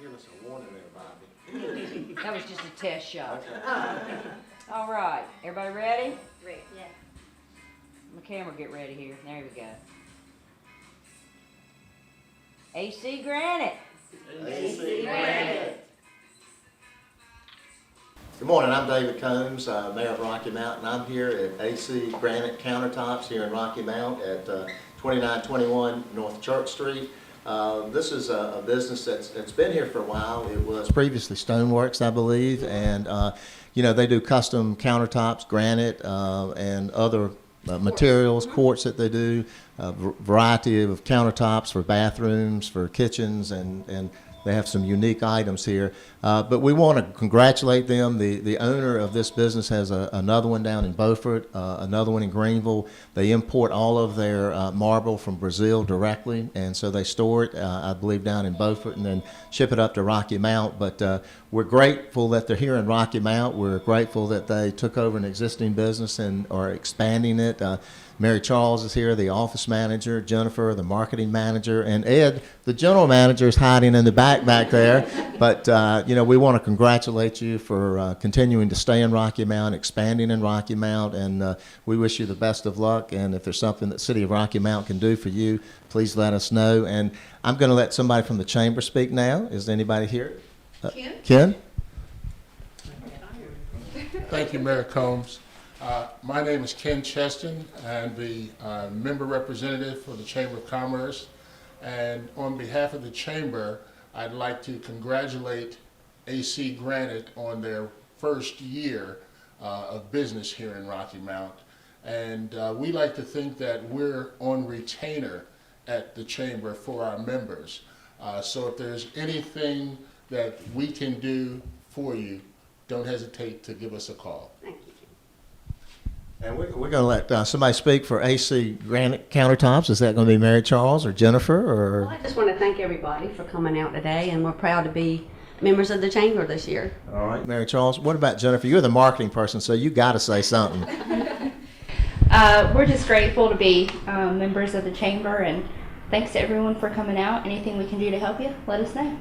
give us a warning there, Bobby. That was just a test shot. Okay. All right, everybody ready? Ready. Yeah. My camera get ready here. There we go. AC Granite. AC Granite. Good morning, I'm David Combs, Mayor of Rocky Mount, and I'm here at AC Granite Countertops here in Rocky Mount at 2921 North Church Street. This is a business that's been here for a while. It was previously Stoneworks, I believe, and you know, they do custom countertops, granite, and other materials, quartz that they do, a variety of countertops for bathrooms, for kitchens, and they have some unique items here. But we want to congratulate them. The owner of this business has another one down in Beaufort, another one in Greenville. They import all of their marble from Brazil directly, and so they store it, I believe, down in Beaufort and then ship it up to Rocky Mount. But we're grateful that they're here in Rocky Mount. We're grateful that they took over an existing business and are expanding it. Mary Charles is here, the office manager, Jennifer, the marketing manager, and Ed, the general manager, is hiding in the back there. But, you know, we want to congratulate you for continuing to stay in Rocky Mount, expanding in Rocky Mount, and we wish you the best of luck. And if there's something that City of Rocky Mount can do for you, please let us know. And I'm going to let somebody from the chamber speak now. Is anybody here? Ken? Thank you, Mayor Combs. My name is Ken Cheston. I'm the member representative for the Chamber of Commerce. And on behalf of the Chamber, I'd like to congratulate AC Granite on their first year of business here in Rocky Mount. And we like to think that we're on retainer at the Chamber for our members. So if there's anything that we can do for you, don't hesitate to give us a call. Thank you. And we're going to let somebody speak for AC Granite Countertops. Is that going to be Mary Charles or Jennifer? Or? Well, I just want to thank everybody for coming out today, and we're proud to be members of the Chamber this year. All right, Mary Charles. What about Jennifer? You're the marketing person, so you got to say something. We're just grateful to be members of the Chamber, and thanks to everyone for coming out. Anything we can do to help you, let us know.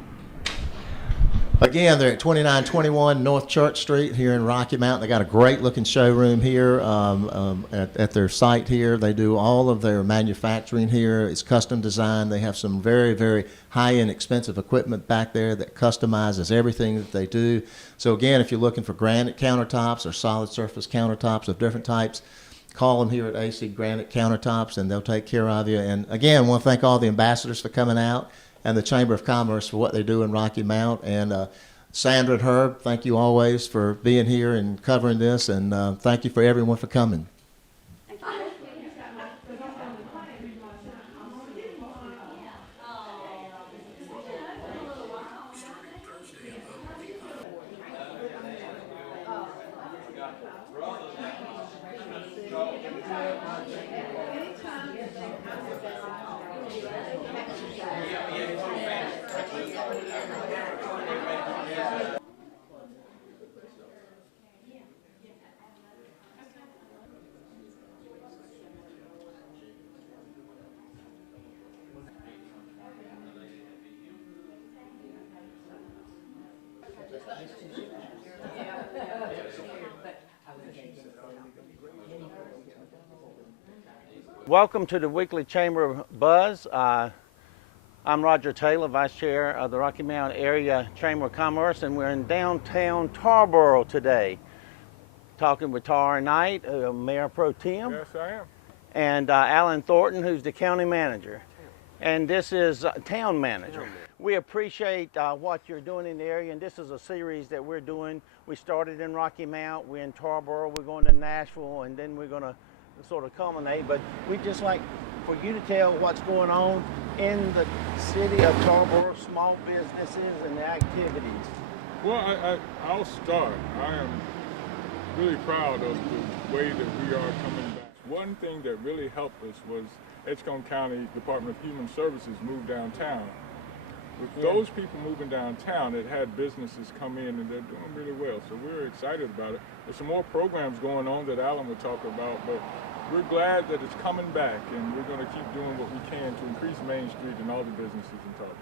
Again, they're at 2921 North Church Street here in Rocky Mount. They got a great looking showroom here at their site here. They do all of their manufacturing here. It's custom designed. They have some very, very high-end expensive equipment back there that customizes everything that they do. So again, if you're looking for granite countertops or solid surface countertops of different types, call them here at AC Granite Countertops and they'll take care of you. And again, I want to thank all the ambassadors for coming out, and the Chamber of Commerce for what they do in Rocky Mount. And Sandra and Herb, thank you always for being here and covering this, and thank you for everyone for coming. Welcome to the weekly Chamber Buzz. I'm Roger Taylor, Vice Chair of the Rocky Mount Area Chamber of Commerce, and we're in downtown Tarboro today, talking with Tara Knight, Mayor Pro Tem. Yes, I am. And Alan Thornton, who's the county manager. And this is town manager. We appreciate what you're doing in the area, and this is a series that we're doing. We started in Rocky Mount, we're in Tarboro, we're going to Nashville, and then we're going to sort of culminate. But we'd just like for you to tell what's going on in the city of Tarboro, small businesses and the activities. Well, I'll start. I am really proud of the way that we are coming back. One thing that really helped us was Edgecombe County Department of Human Services moved downtown. With those people moving downtown, it had businesses come in and they're doing really well. So we're excited about it. There's some more programs going on that Alan will talk about, but we're glad that it's coming back, and we're going to keep doing what we can to increase Main Street and all the businesses in Tarboro.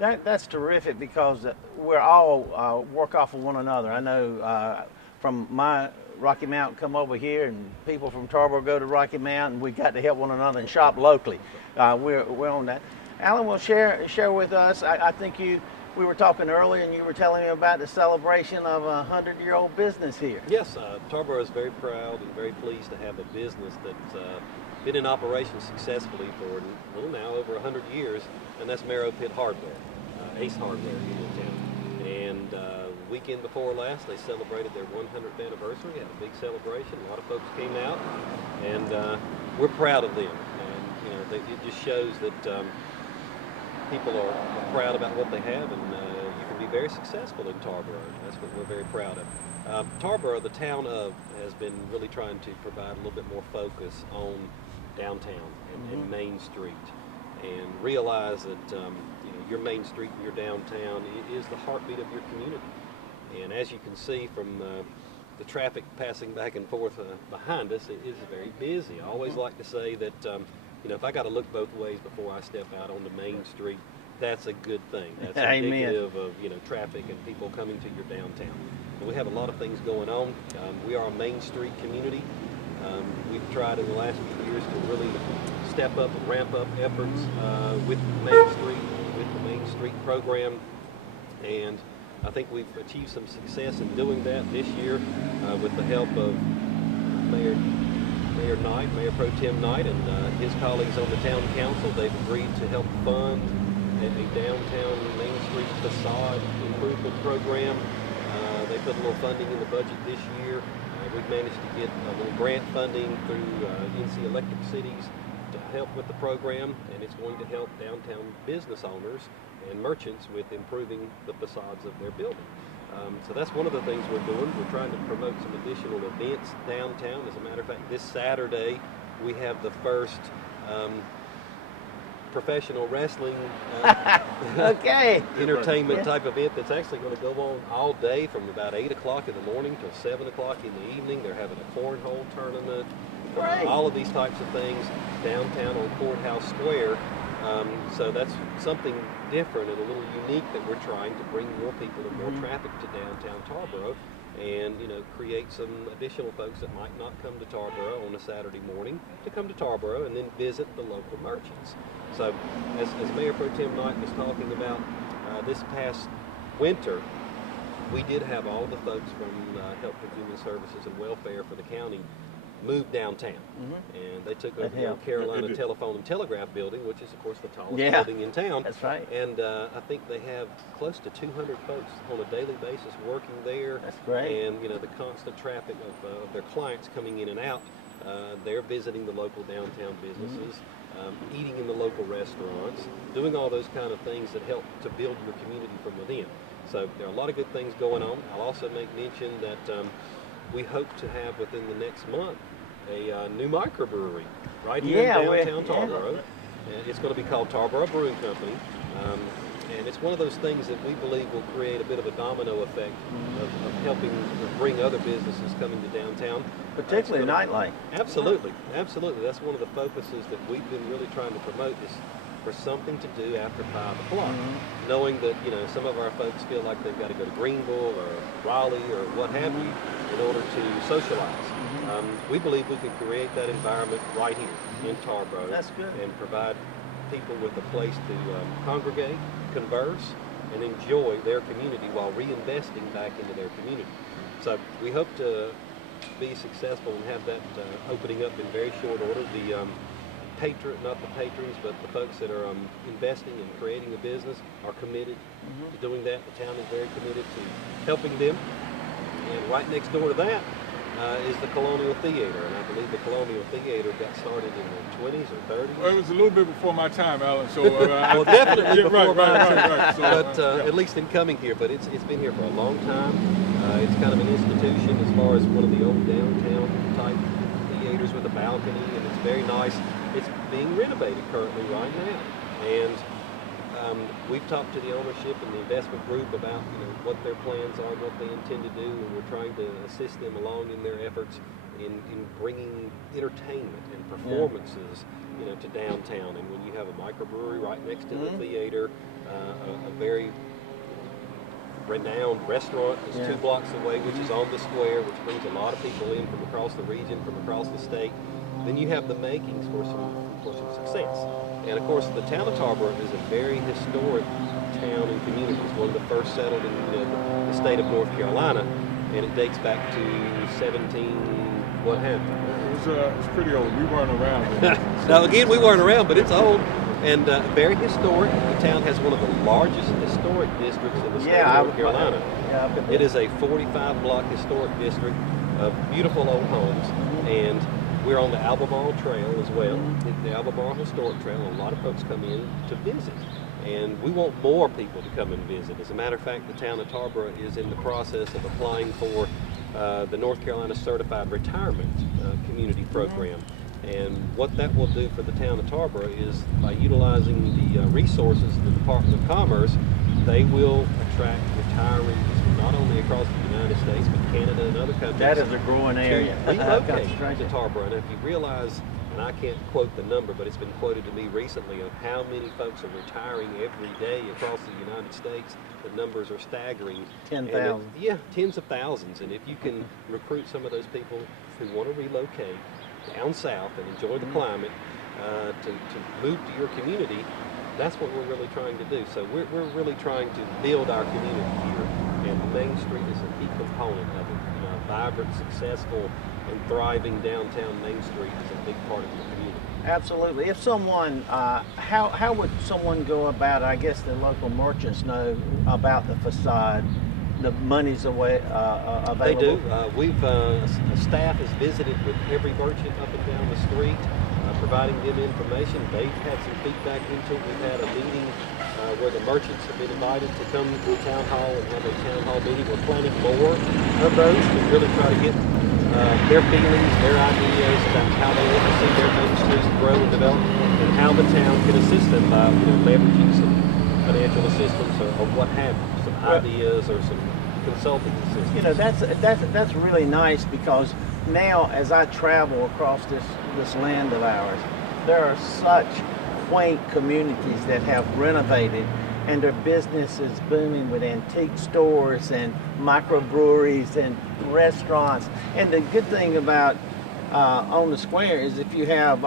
That's terrific because we're all work off of one another. I know from my Rocky Mountain come over here, and people from Tarboro go to Rocky Mountain. We got to help one another and shop locally. We're on that. Alan will share with us. I think we were talking earlier, and you were telling me about the celebration of a 100-year-old business here. Yes, Tarboro is very proud and very pleased to have a business that's been in operation successfully for now over 100 years, and that's Marrow Pit Hardware, Ace Hardware here in town. And weekend before last, they celebrated their 100th anniversary. Had a big celebration. A lot of folks came out, and we're proud of them. And it just shows that people are proud about what they have, and you can be very successful in Tarboro. That's what we're very proud of. Tarboro, the town of, has been really trying to provide a little bit more focus on downtown and Main Street, and realize that your Main Street and your downtown is the heartbeat of your community. And as you can see from the traffic passing back and forth behind us, it is very busy. I always like to say that if I got to look both ways before I step out onto Main Street, that's a good thing. That's indicative of traffic and people coming to your downtown. And we have a lot of things going on. We are a Main Street community. We've tried in the last few years to really step up and ramp up efforts with Main Street, with the Main Street program, and I think we've achieved some success in doing that this year with the help of Mayor Knight, Mayor Pro Tem Knight, and his colleagues on the town council. They've agreed to help fund a downtown Main Street facade improvement program. They put a little funding in the budget this year. We've managed to get a little grant funding through NC Electric Cities to help with the program, and it's going to help downtown business owners and merchants with improving the facades of their building. So that's one of the things we're doing. We're trying to promote some additional events downtown. As a matter of fact, this Saturday we have the first professional wrestling entertainment type event that's actually going to go on all day from about 8 o'clock in the morning till 7 o'clock in the evening. They're having a cornhole tournament, all of these types of things downtown on Courthouse Square. So that's something different and a little unique that we're trying to bring more people and more traffic to downtown Tarboro, and create some additional folks that might not come to Tarboro on a Saturday morning to come to Tarboro and then visit the local merchants. So as Mayor Pro Tem Knight was talking about, this past winter we did have all the folks from Health and Human Services and Welfare for the county moved downtown, and they took over the Carolina Telephone and Telegraph building, which is of course the tallest building in town. That's right. And I think they have close to 200 folks on a daily basis working there. That's great. And the constant traffic of their clients coming in and out. They're visiting the local downtown businesses, eating in the local restaurants, doing all those kind of things that help to build your community from within. So there are a lot of good things going on. I'll also make mention that we hope to have within the next month a new microbrewery right here in downtown Tarboro. And it's going to be called Tarboro Brewing Company. And it's one of those things that we believe will create a bit of a domino effect of helping bring other businesses coming to downtown. Particularly nightlife. Absolutely, absolutely. That's one of the focuses that we've been really trying to promote, is for something to do after 5 o'clock. Knowing that, some of our folks feel like they've got to go to Greenville or Raleigh or what have you in order to socialize. We believe we can create that environment right here in Tarboro. That's good. And provide people with a place to congregate, converse, and enjoy their community while reinvesting back into their community. So we hope to be successful and have that opening up in very short order. The not the patrons, but the folks that are investing and creating a business are committed to doing that. The town is very committed to helping them. And right next door to that is the Colonial Theater, and I believe the Colonial Theater got started in the 20s or 30s. Well, it was a little bit before my time, Alan. So well, definitely before my time. Right. So, but at least in coming here, but it's been here for a long time. It's kind of an institution as far as one of the old downtown type theaters with a balcony, and it's very nice. It's being renovated currently right now, and we've talked to the ownership and the investment group about what their plans are, what they intend to do, and we're trying to assist them along in their efforts in bringing entertainment and performances to downtown. And when you have a microbrewery right next to the theater, a very renowned restaurant is 2 blocks away, which is on the square, which brings a lot of people in from across the region, from across the state. Then you have the makings for some success. And of course, the town of Tarboro is a very historic town and community. It's one of the first settled in the state of North Carolina, and it dates back to 17. What happened? It's pretty old. We weren't around then. Now again, we weren't around, but it's old and very historic. The town has one of the largest historic districts in the state of North Carolina. It is a 45-block historic district of beautiful old homes, and we're on the Albemarle Trail as well. The Albemarle Historic Trail. A lot of folks come in to visit, and we want more people to come and visit. As a matter of fact, the town of Tarboro is in the process of applying for the North Carolina Certified Retirement Community Program. And what that will do for the town of Tarboro is, by utilizing the resources of the Department of Commerce, they will attract retirees not only across the United States, but Canada and other countries. That is a growing area. To relocate to Tarboro. And if you realize, and I can't quote the number, but it's been quoted to me recently of how many folks are retiring every day across the United States, the numbers are staggering. 10,000. Yeah, tens of thousands. And if you can recruit some of those people who want to relocate down south and enjoy the climate, to move to your community, that's what we're really trying to do. So we're really trying to build our community here, and Main Street is a key component of it. You know, a vibrant, successful, and thriving downtown Main Street is a big part of the community. Absolutely. If someone, how would someone go about it? I guess the local merchants know about the facade. The money's available. They do. Staff has visited with every merchant up and down the street, providing them information. They've had some feedback into it. We've had a meeting where the merchants have been invited to come to the town hall and have a town hall meeting. We're planning more of those to really try to get their feelings, their ideas about how they want to see their Main Streets grow and develop, and how the town can assist them by leveraging some financial assistance or what have you, some ideas or some consulting assistance. You know, that's really nice, because now as I travel across this land of ours, there are such quaint communities that have renovated, and their business is booming with antique stores and microbreweries and restaurants. And the good thing about on the square is if you have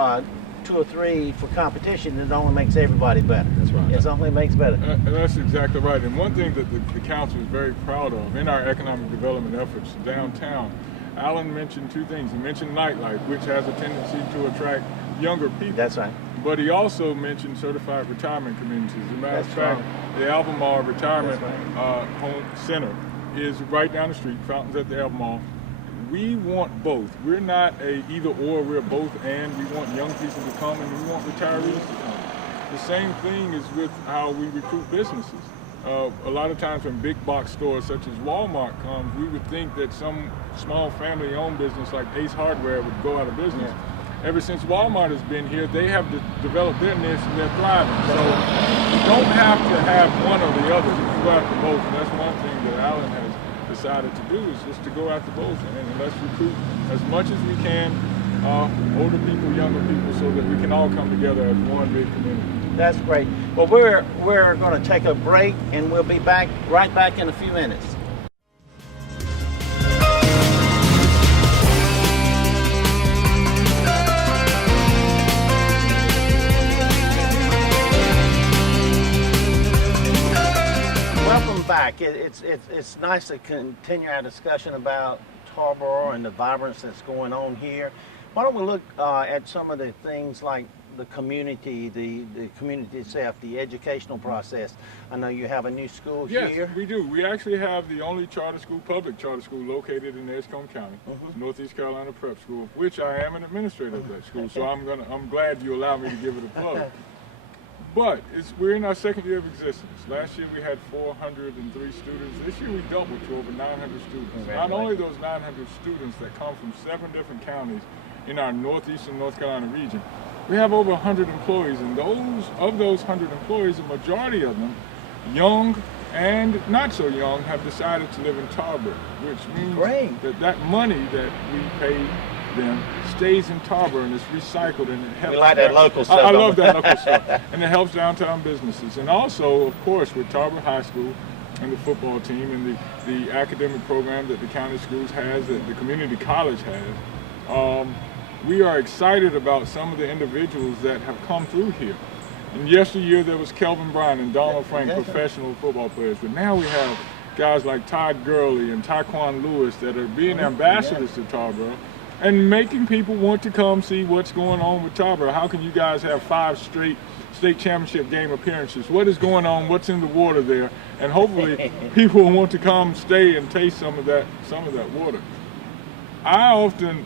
2 or 3 for competition, it only makes everybody better. That's right. It only makes better. And that's exactly right. And one thing that the council is very proud of in our economic development efforts downtown, Alan mentioned 2 things. He mentioned nightlife, which has a tendency to attract younger people. That's right. But he also mentioned certified retirement communities. As a matter of fact, the Albemarle Retirement Home Center is right down the street, Fountains at the Albemarle. We want both. We're not a either or, we're both and. We want young people to come and we want retirees to come. The same thing is with how we recruit businesses. A lot of times when big box stores such as Walmart comes, we would think that some small family-owned business like Ace Hardware would go out of business. Yeah. Ever since Walmart has been here, they have developed their niche and they're thriving. So you don't have to have one or the other. You can go after both. And that's one thing that Alan has decided to do, is just to go after both. And let's recruit as much as we can, older people, younger people, so that we can all come together as one big community. That's great. Well, we're going to take a break, and we'll be right back in a few minutes. Welcome back. It's nice to continue our discussion about Tarboro and the vibrance that's going on here. Why don't we look at some of the things like the community, the community itself, the educational process. I know you have a new school here. Yes, we do. We actually have the only public charter school located in Edgecombe County, Northeast Carolina Prep School, which I am an administrator of that school. So I'm glad you allow me to give it a plug. But we're in our 2nd year of existence. Last year we had 403 students. This year we doubled to over 900 students. Not only those 900 students that come from 7 different counties in our northeastern North Carolina region, we have over 100 employees, and of those 100 employees, a majority of them, young and not so young, have decided to live in Tarboro, which means that money that we pay then stays in Tarboro and is recycled, and it helps. We like that local stuff. I love that local stuff, and it helps downtown businesses. And also, of course, with Tarboro High School and the football team and the academic program that the county schools has, that the community college has, we are excited about some of the individuals that have come through here. And yesteryear there was Kelvin Bryan and Donald Frank, professional football players, but now we have guys like Todd Gurley and Taquan Lewis that are being ambassadors to Tarboro and making people want to come see what's going on with Tarboro. How can you guys have 5 straight state championship game appearances? What is going on? What's in the water there? And hopefully people will want to come, stay, and taste some of that water. I often,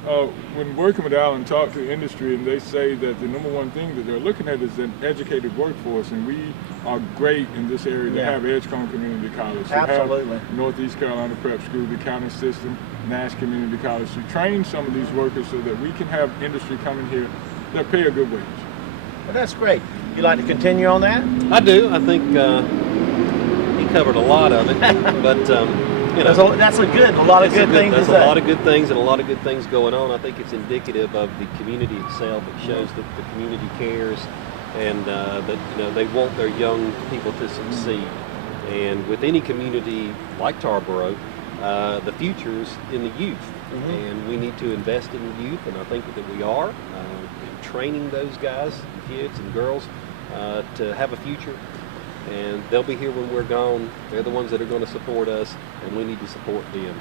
when working with Alan, talk to industry, and they say that the number one thing that they're looking at is an educated workforce, and we are great in this area to have Edgecombe Community College, to Absolutely. have Northeast Carolina Prep School, the county system, Nash Community College, to train some of these workers so that we can have industry coming here that pay a good wage. Well, that's great. You like to continue on that? I do. I think he covered a lot of it, but you know, That's a lot of good things to There's say. a lot of good things and a lot of good things going on. I think it's indicative of the community itself. It shows that the community cares and that they want their young people to succeed. And with any community like Tarboro, the future's in the youth, and we need to invest in the youth. And I think that we are training those guys, kids and girls, to have a future. And they'll be here when we're gone. They're the ones that are going to support us, and we need to support them.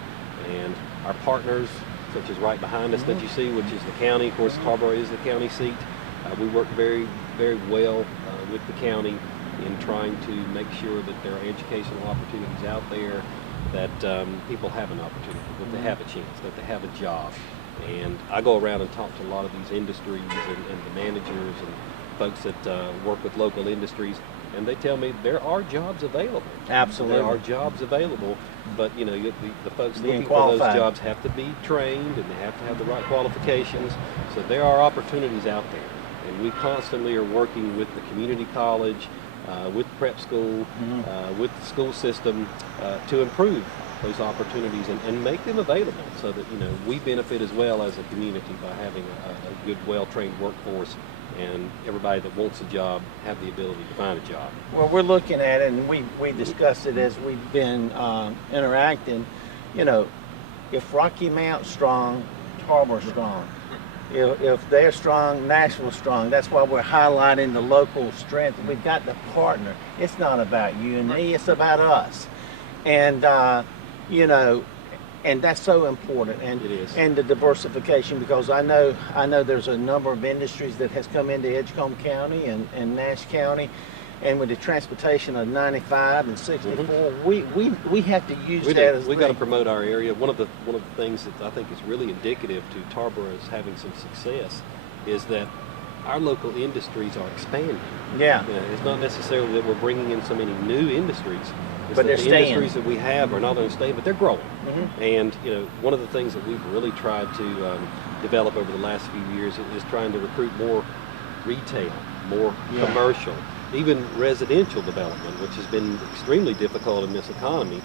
And our partners, such as right behind us that you see, which is the county. Of course, Tarboro is the county seat. We work very, very well with the county in trying to make sure that there are educational opportunities out there, that people have an opportunity, that they have a chance, that they have a job. And I go around and talk to a lot of these industries and the managers and folks that work with local industries, and they tell me there are jobs available. Absolutely. There are jobs available, but the folks Being looking qualified. for those jobs have to be trained, and they have to have the right qualifications. So there are opportunities out there, and we constantly are working with the community college, with prep school, with the school system to improve those opportunities and make them available, so that we benefit as well as a community by having a good, well-trained workforce, and everybody that wants a job have the ability to find a job. Well, we're looking at it, and we discussed it as we've been interacting. If Rocky Mount's strong, Tarboro's strong. If they're strong, Nashville's strong. That's why we're highlighting the local strength. We've got to partner. It's not about you and me. It's about us. And and that's so important. And It is. And the diversification, because I know there's a number of industries that has come into Edgecombe County and Nash County. And with the transportation of 95 and 64, we have to use that as We've got to promote our area. One of the things that I think is really indicative to Tarboro as having some success is that our local industries are expanding. Yeah. It's not necessarily that we're bringing in so many new industries. It's But that they're the staying. industries that we have are not only staying, but they're growing. And one of the things that we've really tried to develop over the last few years is trying to recruit more retail, more commercial, even residential development, which has been extremely difficult in this economy.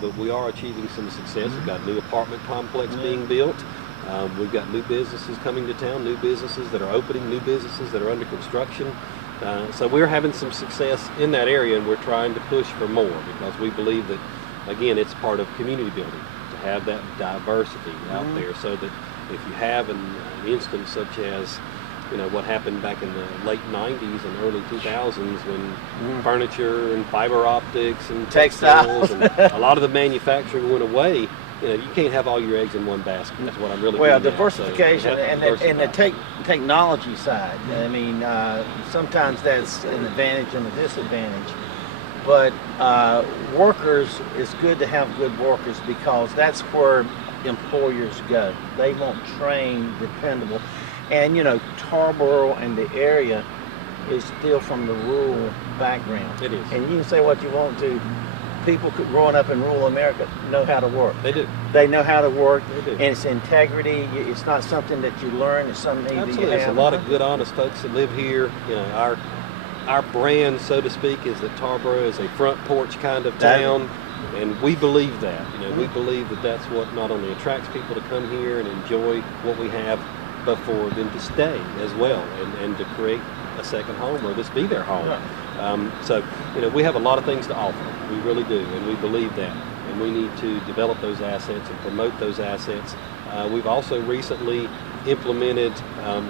But we are achieving some success. We've got a new apartment complex being built. We've got new businesses coming to town, new businesses that are opening, new businesses that are under construction. So we're having some success in that area, and we're trying to push for more, because we believe that, again, it's part of community building to have that diversity out there, so that if you have an instance such as what happened back in the late 90s and early 2000s, when furniture and fiber optics and textiles and a lot of the manufacturing went away, you can't have all your eggs in one basket. That's what I'm really Well, getting at. diversification So you have to and the diversify. technology side. I mean, sometimes that's an advantage and a disadvantage. But workers, it's good to have good workers, because that's where employers go. They want trained, dependable. And Tarboro and the area is still from the rural background. It is. And you can say what you want to. People growing up in rural America know how to work. They do. They know how to work, They do. and it's integrity. It's not something that you learn. It's something that you Absolutely. have. There's a lot of good, honest folks that live here. Our our brand, so to speak, is that Tarboro is a front porch kind of town, and we believe that. We believe that that's what not only attracts people to come here and enjoy what we have, but for them to stay as well and to create a second home or this be their home. So, we have a lot of things to offer. We really do, and we believe that. And we need to develop those assets and promote those assets. We've also recently implemented a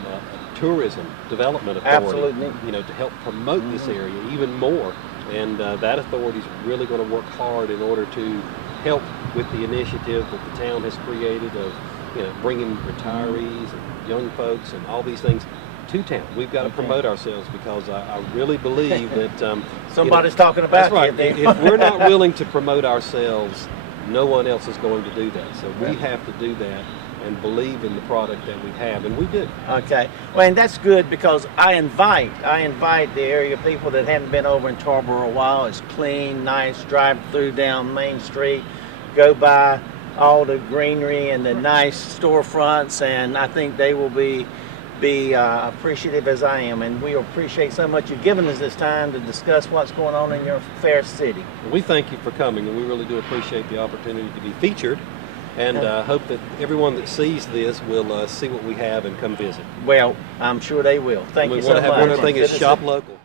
tourism development authority, Absolutely. to help promote this area even more. And that authority is really going to work hard in order to help with the initiative that the town has created of, bringing retirees and young folks and all these things to town. We've got to promote ourselves because I really believe that Somebody's talking about that's right. you. If we're not willing to promote ourselves, no one else is going to do that. So we have to do that and believe in the product that we have, and we do. Okay. Well, and that's good because I invite the area people that haven't been over in Tarboro a while. It's clean, nice, drive through down Main Street, go by all the greenery and the nice storefronts, and I think they will be appreciative as I am, and we appreciate so much you've given us this time to discuss what's going on in your fair city. We thank you for coming, and we really do appreciate the opportunity to be featured, and hope that everyone that sees this will see what we have and come visit. Well, I'm sure they will. Thank you so much. One other thing is Good to shop see- local.